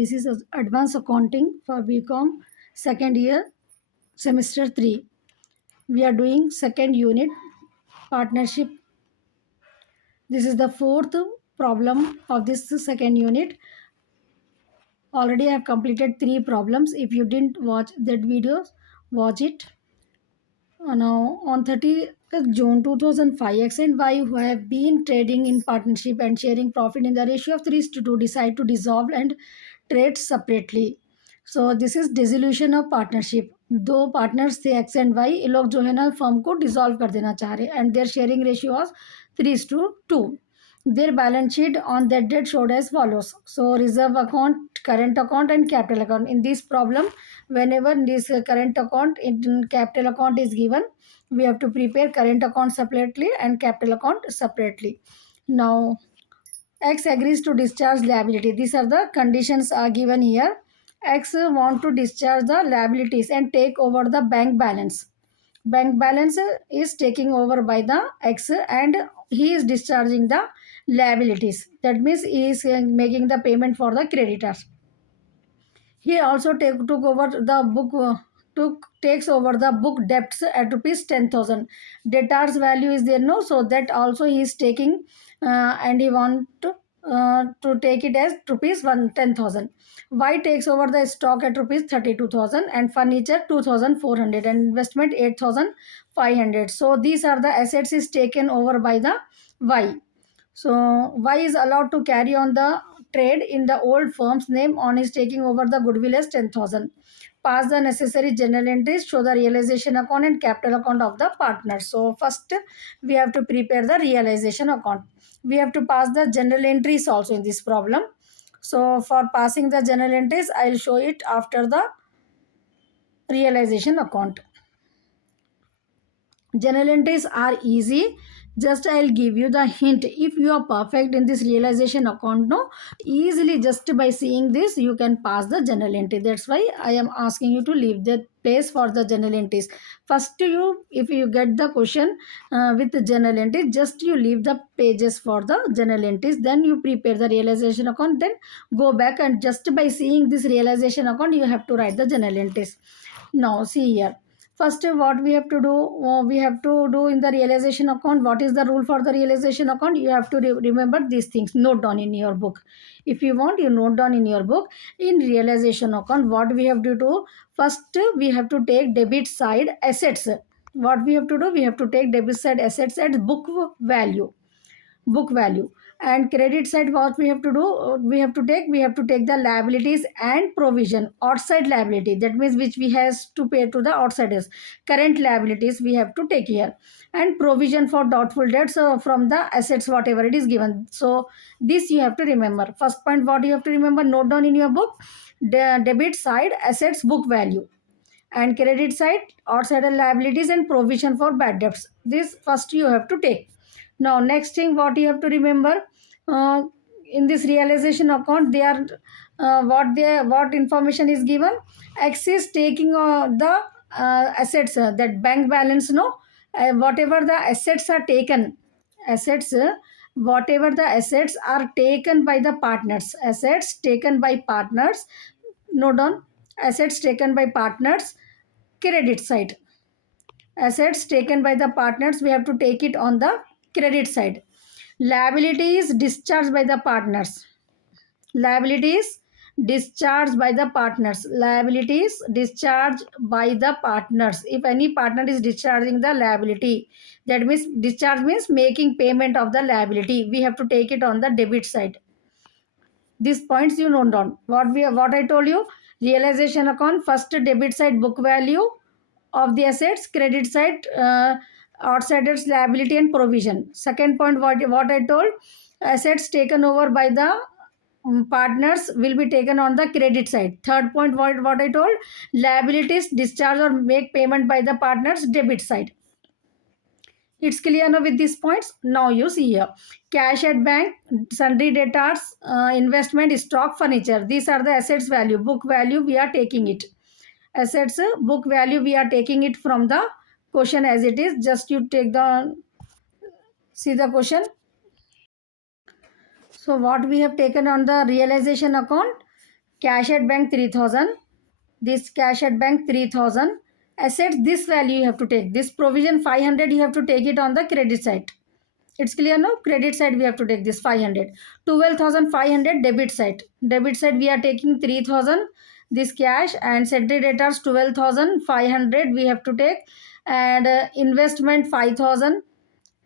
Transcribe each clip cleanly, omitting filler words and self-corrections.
This is advanced accounting for Bcom second year semester 3. We are doing second unit partnership. This is the fourth problem of this second unit. Already I have completed 3 problems. If you didn't watch that video, watch it. Now on 30th June 2005, X and Y, who have been trading in partnership and sharing profit in the ratio of 3:2, decide to dissolve and trade separately. So this is dissolution of partnership. दो partners थे x and Y, ये लोग जो है ना firm को dissolve कर देना चाह रहे and their sharing ratio was 3:2. Their balance sheet on that date showed as follows. So reserve account, current account and capital account. In this problem, whenever this current account in capital account is given, we have to prepare current account separately and capital account separately. Now X agrees to discharge liability. These are the conditions are given here. X want to discharge the liabilities and take over the bank balance. Bank balance is taking over by the X and he is discharging the liabilities. That means he is making the payment for the creditors. He also took over the book takes over the book debts at rupees 10,000. Debtors value is there, no, so that also he is taking and he want to take it as rupees 10,000. Y takes over the stock at rupees 32,000 and furniture 2,400 and investment 8,500. So these are the assets is taken over by the Y. So Y is allowed to carry on the trade in the old firm's name on his taking over the goodwill as 10,000. Pass the necessary journal entries, show the realization account and capital account of the partner. So first we have to prepare the realization account. We have to pass the journal entries also in this problem. So for passing the journal entries, I will show it after the realization account. Journal entries are easy. Just I'll give you the hint. If you are perfect in this realization account, no, easily just by seeing this you can pass the journal entry. That's why I am asking you to leave the place for the journal entries. First you, if you get the question with the journal entry, just you leave the pages for the journal entries, then you prepare the realization account, then go back and just by seeing this realization account you have to write the journal entries. Now see here. First, what we have to do, we have to do in the realization account. What is the rule for the realization account? You have to remember these things. Note down in your book. If you want, you note down in your book. In realization account, what we have to do? First, we have to take debit side assets. What we have to do? We have to take debit side assets at book value. Book value. And credit side, what we have to do, we have to take the liabilities and provision, outside liability, that means which we has to pay to the outsiders. Current liabilities we have to take here, and provision for doubtful debts from the assets whatever it is given. So this you have to remember. First point, what you have to remember, note down in your book, the debit side assets book value, and credit side outside liabilities and provision for bad debts. This first you have to take. Now next thing what you have to remember, in this realization account they are what information is given. X is taking the assets, that bank balance, no, whatever the assets are taken, assets whatever the assets are taken by the partners, assets taken by partners, note down, assets taken by partners, credit side, assets taken by the partners we have to take it on the credit side. Liabilities discharged by the partners, liabilities discharged by the partners, liabilities discharged by the partners. If any partner is discharging the liability, that means discharge means making payment of the liability, we have to take it on the debit side. These points you note down. What I told you, realization account, first debit side book value of the assets, credit side outsiders liability and provision. Second point, what I told, assets taken over by the partners will be taken on the credit side. Third point, what I told, liabilities discharge or make payment by the partners, debit side. It's clear now with these points. Now you see here, cash at bank, sundry debtors, investment, stock, furniture. These are the assets value, book value we are taking it. Assets book value we are taking it from the question as it is. Just you take the, see the question. So what we have taken on the realization account, cash at bank 3000, this cash at bank 3000, assets this value you have to take, this provision 500 you have to take it on the credit side. It's clear now? Credit side we have to take this 500. 12,500 debit side. Debit side we are taking 3,000 this cash, and sundry debtors 12,500 we have to take, and investment 5,000,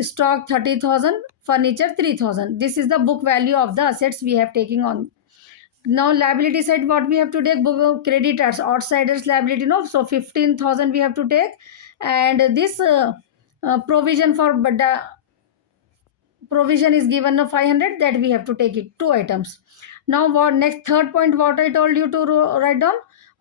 stock 30,000, furniture 3,000. This is the book value of the assets we have taken on. Now liability side what we have to take, book creditors outsiders liability, no, so 15,000 we have to take, and this provision for provision is given of 500, that we have to take it, two items. Now what next, third point what I told you to write down,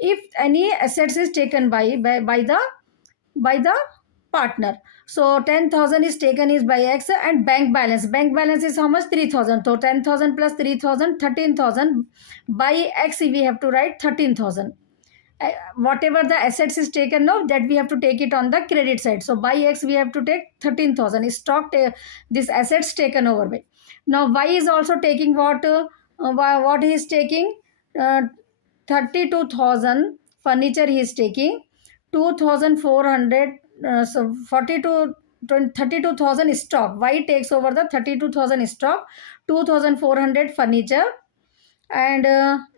if any assets is taken by the partner. So 10,000 is taken is by X, and bank balance is how much, 3,000. So 10,000 plus 3,000, 13,000, by X we have to write 13,000. Whatever the assets is taken now, that we have to take it on the credit side. So by X we have to take 13,000 stock, this assets taken over by. Now Y is also taking what he is taking, 32,000 furniture he is taking, 2,400, so 32,000 stock. Y takes over the 32,000 stock, 2,400 furniture, and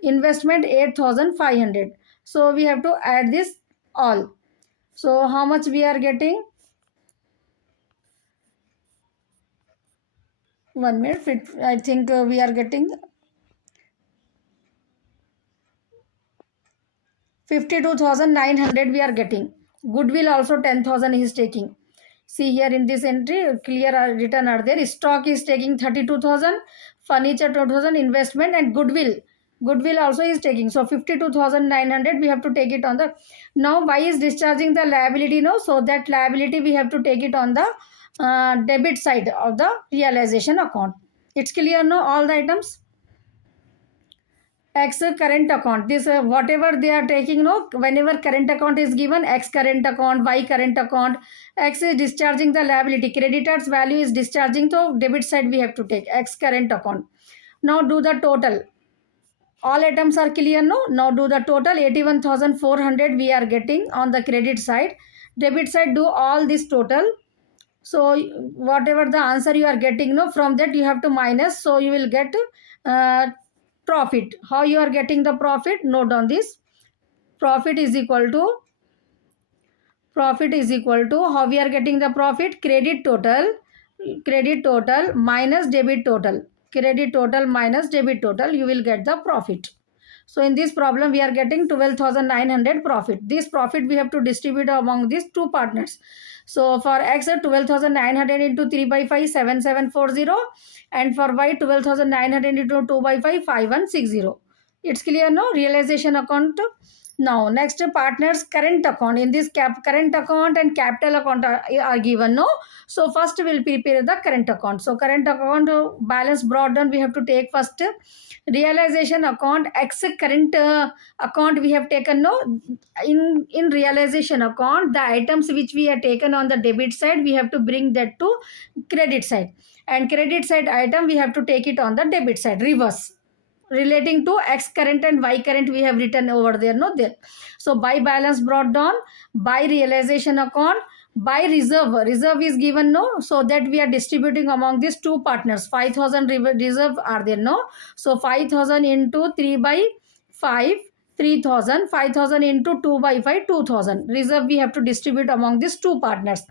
investment 8,500. So we have to add this all. So how much we are getting? 1 minute. I think we are getting 52,900 we are getting. Goodwill also 10,000 he is taking. See here in this entry, clear written are there. Stock is taking 32,000, furniture 2,000, investment, and goodwill. Goodwill also is taking. So 52,900 we have to take it on the. Now Y is discharging the liability, no? So that liability we have to take it on the debit side of the realization account. It's clear, no? All the items. X current account, this whatever they are taking, no, whenever current account is given, X current account, Y current account, X is discharging the liability, creditors value is discharging, so debit side we have to take X current account. Now do the total, all items are clear, no? Now do the total, 81,400 we are getting on the credit side. Debit side do all this total. So whatever the answer you are getting, no, from that you have to minus, so you will get profit. How you are getting the profit? Note on this. Profit is equal to how we are getting the profit? Credit total minus debit total. Credit total minus debit total, you will get the profit. So in this problem we are getting 12,900 profit. This profit we have to distribute among these two partners. So for X 12,900 into 3 by 5 7740, and for Y 12,900 into 2 by 5 5160. It's clear, no? Realization account. Now next, partners current account. In this current account and capital account are given, no? So first we'll prepare the current account. So current account balance brought down we have to take first. Realization account, X current account we have taken, no? In realization account, the items which we have taken on the debit side, we have to bring that to credit side, and credit side item we have to take it on the debit side, reverse. Relating to X current and Y current we have written over there, no, there. So by balance brought down, by realization account, by reserve is given, no, so that we are distributing among these two partners. 5,000 reserve are there, no? So 5,000 into 3 by 5 3,000, 5,000 into 2 by 5 2,000 reserve we have to distribute among these two partners.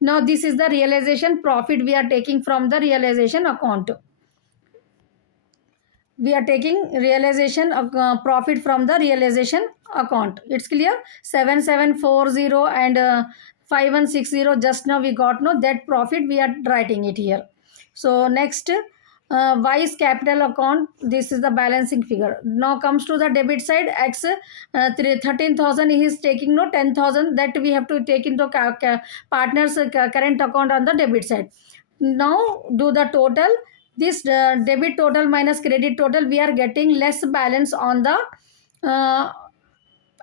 Now this is the realization profit we are taking from the realization account. We are taking realization profit from the realization account. It's clear? 7740 and 5160 just now we got, no, that profit we are writing it here. So next, Y's capital account, this is the balancing figure. Now comes to the debit side, X 13,000 he is taking, no, 10,000 that we have to take into partners current account on the debit side. Now do the total. This debit total minus credit total, we are getting less balance on the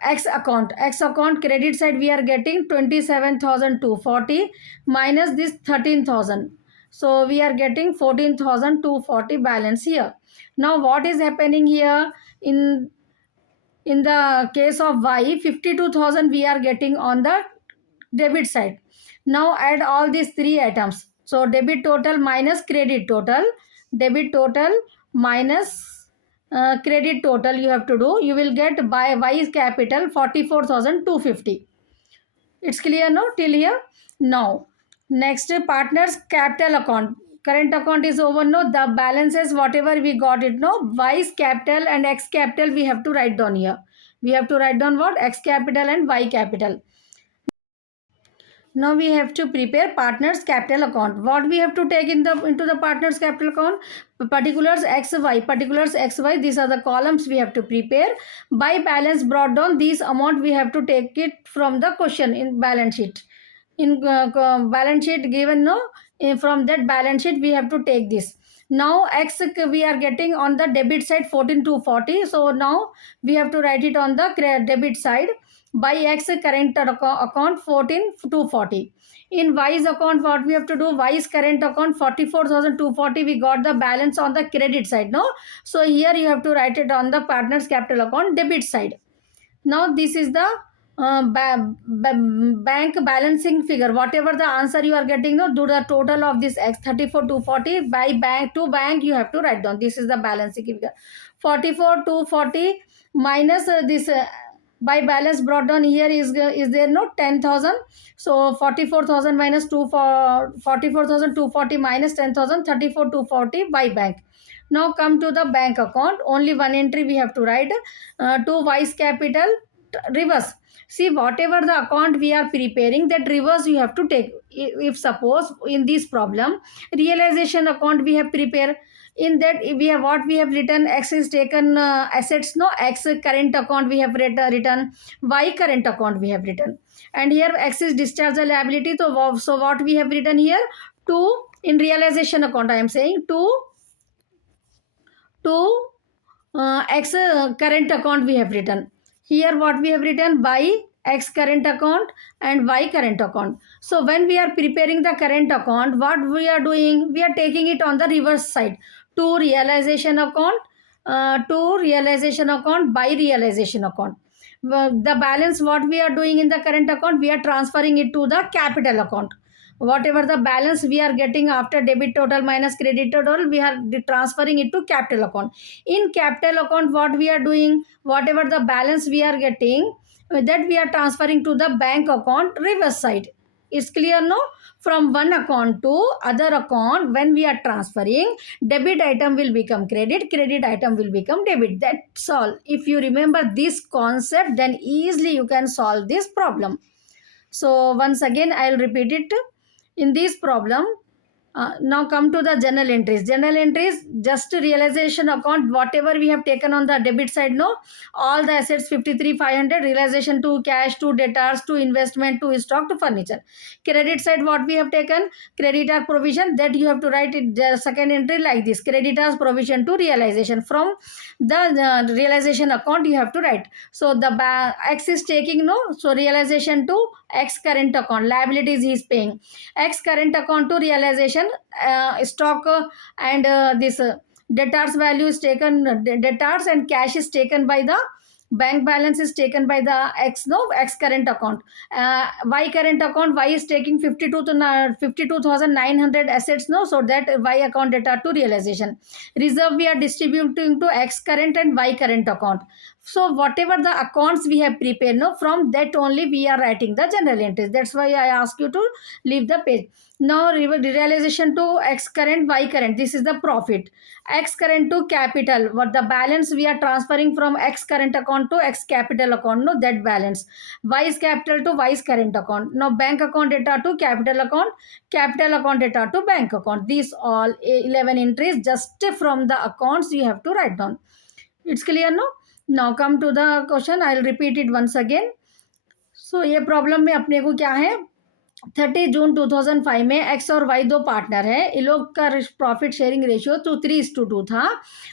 X account. X account credit side we are getting 27,240 minus this 13,000. So we are getting 14,240 balance here. Now what is happening here? In in the case of y, 52,000 we are getting on the debit side. Now add all these three items. So debit total minus credit total, debit total minus credit total you have to do. You will get by y is capital 44,250. It's clear now till here? Now, next partners capital account. Current account is over. No, the balances whatever we got it. No, Y's capital and X capital we have to write down here. We have to write down what? X capital and Y capital. Now we have to prepare partners capital account. What we have to take into the partners capital account? Particulars XY, particulars XY. These are the columns we have to prepare. By balance brought down, these amount we have to take it from the question in balance sheet. In balance sheet given, no, from that balance sheet we have to take this. Now X we are getting on the debit side 14,240. So now we have to write it on the debit side. By X current account 14,240. In Y's account, what we have to do? Y's current account 44,240. We got the balance on the credit side. No, so here you have to write it on the partner's capital account debit side. Now this is the bank balancing figure. Whatever the answer you are getting, no, do the total of this X 34,240 by bank to bank you have to write down. This is the balancing figure. 44,240 minus this. By balance brought down here is there no 10,000. So 44,000 minus 2 for 44,240 minus 10,000, 34,240 by bank. Now come to the bank account. Only one entry we have to write. To Y's capital reverse. See, whatever the account we are preparing, that reverse you have to take. If suppose in this problem realization account we have prepared, in that we have what we have written, X is taken assets, no, X current account we have written, Y current account we have written, and here X is discharge the liability. So what we have written here? 2 in realization account I am saying 2 X current account we have written. Here what we have written? By X current account and Y current account. So when we are preparing the current account, what we are doing? We are taking it on the reverse side. To realization account, by realization account. The balance what we are doing in the current account, we are transferring it to the capital account. Whatever the balance we are getting after debit total minus credit total, we are transferring it to capital account. In capital account, what we are doing? Whatever the balance we are getting, that we are transferring to the bank account reverse side. It's clear, no? From one account to other account, when we are transferring, debit item will become credit, credit item will become debit. That's all. If you remember this concept, then easily you can solve this problem. So once again I'll repeat it. In this problem, now come to the journal entries. Journal entries, just realization account, whatever we have taken on the debit side, no, all the assets 53,500, realization to cash, to debtors, to investment, to stock, to furniture. Credit side, what we have taken? Creditor provision, that you have to write it the second entry like this. Creditors provision to realization. From the realization account you have to write. So the X is taking, no, so realization to X current account, liabilities he is paying. X current account to realization, stock and this debtors value is taken, debtors and cash is taken by the bank, balance is taken by the X, no, X current account. Y current account, Y is taking 52,900 assets, no, so that Y account data to realization. Reserve we are distributing to X current and Y current account. So whatever the accounts we have prepared, no, from that only we are writing the journal entries. That's why I ask you to leave the page. Now realization to X current, Y current. This is the profit. X current to capital. What the balance we are transferring from X current account to X capital account, no, that balance. Y's capital to Y's current account. Now bank account data to capital account data to bank account. These all 11 entries just from the accounts you have to write down. It's clear, no? Now come to the question. I'll repeat it once again. So ये problem में अपने को क्या है? 30 जून 2005 में x और Y दो partner है, इन लोग का प्रॉफिट शेयरिंग रेशियो तो 3:2 था।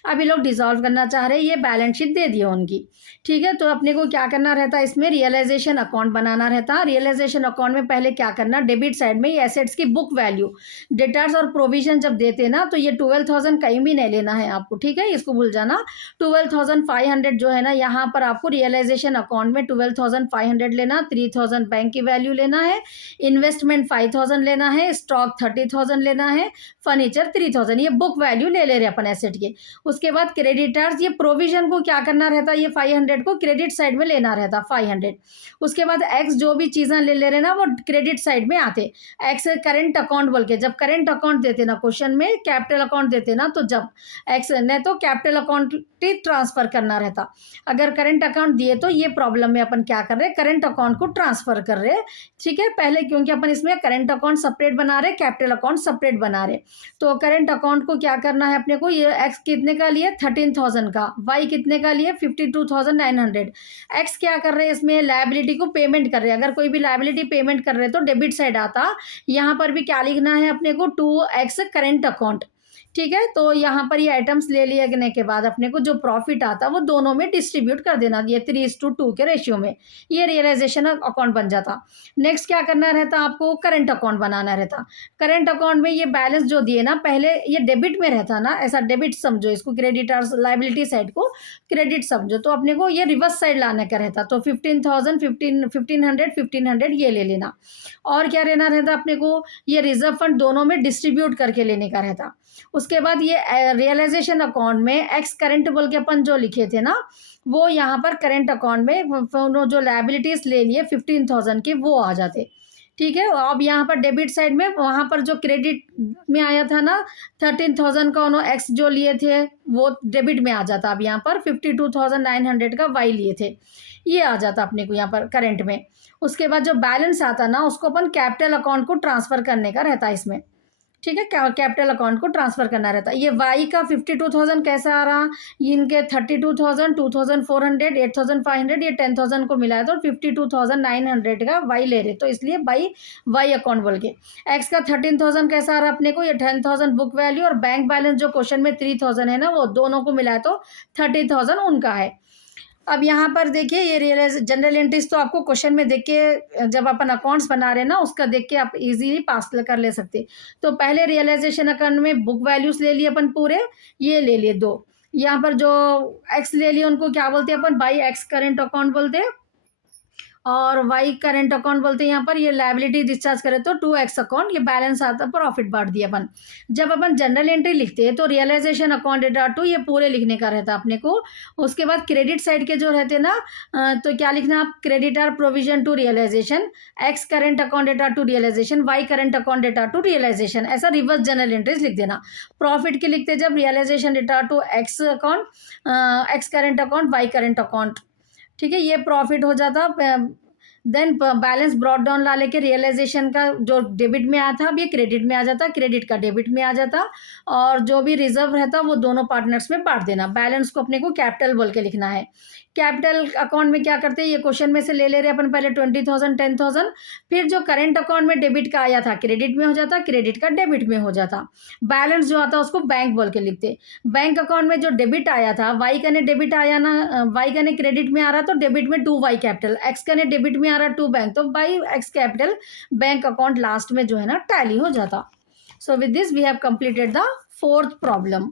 अब ये लोग डिसॉल्व करना चाह रहे हैं, ये बैलेंस शीट दे दी उनकी। ठीक है, तो अपने को क्या करना रहता है, इसमें रियलाइजेशन अकाउंट बनाना रहता। रियलाइजेशन अकाउंट में पहले क्या करना, डेबिट साइड में एसेट्स की बुक वैल्यू, डेटर्स और प्रोविजन जब देते ना तो ये 12,000 कहीं भी नहीं लेना है आपको। ठीक है, इसको भूल जाना। 12,500 जो है ना, यहाँ पर आपको रियलाइजेशन अकाउंट में 12,500 लेना, 3,000 बैंक की वैल्यू लेना है, इन्वेस्टमेंट 5,000 लेना है, स्टॉक 30,000 लेना है, फर्नीचर 3,000, ये बुक वैल्यू ले रहे अपन एसेट के। उसके बाद क्रेडिटर्स, ये प्रोविजन को क्या करना रहता है, ये 500 को क्रेडिट साइड में लेना रहता 500। उसके बाद एक्स जो भी चीज़ें ले रहे ना वो क्रेडिट साइड में आते। एक्स करेंट अकाउंट बोल के, जब करेंट अकाउंट देते ना क्वेश्चन में, कैपिटल अकाउंट देते ना, तो जब एक्स नहीं तो कैपिटल अकाउंट ट्रांसफर करना रहता। अगर करेंट अकाउंट दिए तो ये प्रॉब्लम में अपन क्या कर रहे हैं, करेंट अकाउंट को ट्रांसफर कर रहे हैं। ठीक है, पहले क्योंकि अपन इसमें करेंट अकाउंट सेपरेट बना रहे, कैपिटल अकाउंट सेपरेट बना रहे, तो करेंट अकाउंट को क्या करना है अपने को, ये एक्स कितने का लिए 13,000 का, वाई कितने का लिए 52,900। एक्स क्या कर रहे हैं, इसमें लायबिलिटी को पेमेंट कर रहे हैं। अगर कोई भी लायबिलिटी पेमेंट कर रहे हैं तो डेबिट साइड आता। यहाँ पर भी क्या लिखना है अपने को, 2x करेंट अकाउंट। ठीक है, तो यहाँ पर ये आइटम्स ले लेने के बाद अपने को जो प्रॉफिट आता वो दोनों में डिस्ट्रीब्यूट कर देना, ये 3:2 के रेशियो में, ये रियलाइजेशन अकाउंट बन जाता। नेक्स्ट क्या करना रहता, आपको करंट अकाउंट बनाना रहता। करंट अकाउंट में ये बैलेंस जो दिए ना, पहले ये डेबिट में रहता ना, ऐसा डेबिट समझो इसको, क्रेडिटर्स लाइबिलिटी साइड को क्रेडिट समझो, तो अपने को ये रिवर्स साइड लाने का रहता। तो 15,000 1500 ये ले लेना। और क्या लेना रहता अपने को, ये रिजर्व फंड दोनों में डिस्ट्रीब्यूट करके लेने का रहता। उसके बाद ये रियलाइजेशन अकाउंट में एक्स करेंट बोल के अपन जो लिखे थे ना, वो यहाँ पर करेंट अकाउंट में जो लायबिलिटीज ले लिए 15,000 के, वो आ जाते। ठीक है, अब यहाँ पर डेबिट साइड में वहाँ पर जो क्रेडिट में आया था ना 13,000 का, उन्होंने एक्स जो लिए थे वो डेबिट में आ जाता। अब यहाँ पर 52,900 का वाई लिए थे, ये आ जाता अपने को यहाँ पर करेंट में। उसके बाद जो बैलेंस आता ना, उसको अपन कैपिटल अकाउंट को ट्रांसफर करने का रहता है इसमें। ठीक है, कैपिटल अकाउंट को ट्रांसफर करना रहता है। ये वाई का 52,000 कैसा आ रहा, इनके 32,000, 2,400, 8,500, ये 10,000 को मिलाया तो 52,900 का वाई ले रहे, तो इसलिए वाई अकाउंट बोल के। एक्स का 13,000 कैसा आ रहा अपने को, ये 10,000 बुक वैल्यू, और बैंक बैलेंस जो क्वेश्चन में 3,000 है ना, वो दोनों को मिलाया तो 30,000 उनका है। अब यहाँ पर देखिए, ये रियलाइज जनरल एंट्रीज तो आपको क्वेश्चन में देख के, जब अपन अकाउंट्स बना रहे हैं ना, उसका देख के आप इजीली पास कर ले सकते। तो पहले रियलाइजेशन अकाउंट में बुक वैल्यूज ले लिए अपन पूरे, ये ले लिए दो। यहाँ पर जो एक्स ले लिए उनको क्या बोलते हैं अपन, बाई एक्स करेंट अकाउंट बोलते हैं, और वाई करेंट अकाउंट बोलते हैं। यहाँ पर ये लायबिलिटी डिस्चार्ज करें तो 2x अकाउंट, ये बैलेंस आता, प्रॉफिट बांट दिया अपन। जब अपन जनरल एंट्री लिखते हैं तो रियलाइजेशन अकाउंट डेटा 2 ये पूरे लिखने का रहता है अपने को। उसके बाद क्रेडिट साइड के जो रहते हैं ना, तो क्या लिखना आप, creditor provision to realisation, X current account data to realisation, Y current account data to realisation, ऐसा रिवर्स जनरल एंट्रीज लिख देना। प्रॉफिट के लिखते जब realisation data to X account, X current account, Y current account. ठीक है, ये profit हो जाता। देन बैलेंस ब्रॉड डाउन ला लेके रियलाइजेशन का जो डेबिट में आया था, अब ये क्रेडिट में आ जाता, क्रेडिट का डेबिट में आ जाता, और जो भी रिजर्व रहता वो दोनों पार्टनर्स में बांट देना। बैलेंस को अपने को कैपिटल बोल के लिखना है। कैपिटल अकाउंट में क्या करते हैं, ये क्वेश्चन में से ले रहे अपन पहले 20,000 10,000, फिर जो करेंट अकाउंट में डेबिट का आया था क्रेडिट में हो जाता, क्रेडिट का डेबिट में हो जाता। बैलेंस जो आता उसको बैंक बोल के लिखते। बैंक अकाउंट में जो डेबिट आया था, वाई का ने डेबिट आया ना, वाई का ने क्रेडिट में आ रहा तो डेबिट में 2y कैपिटल, एक्स का ने डेबिट में आ रहा 2 बैंक, तो by X capital bank account last में जो है ना टैली हो जाता। So with this we have completed the 4th problem.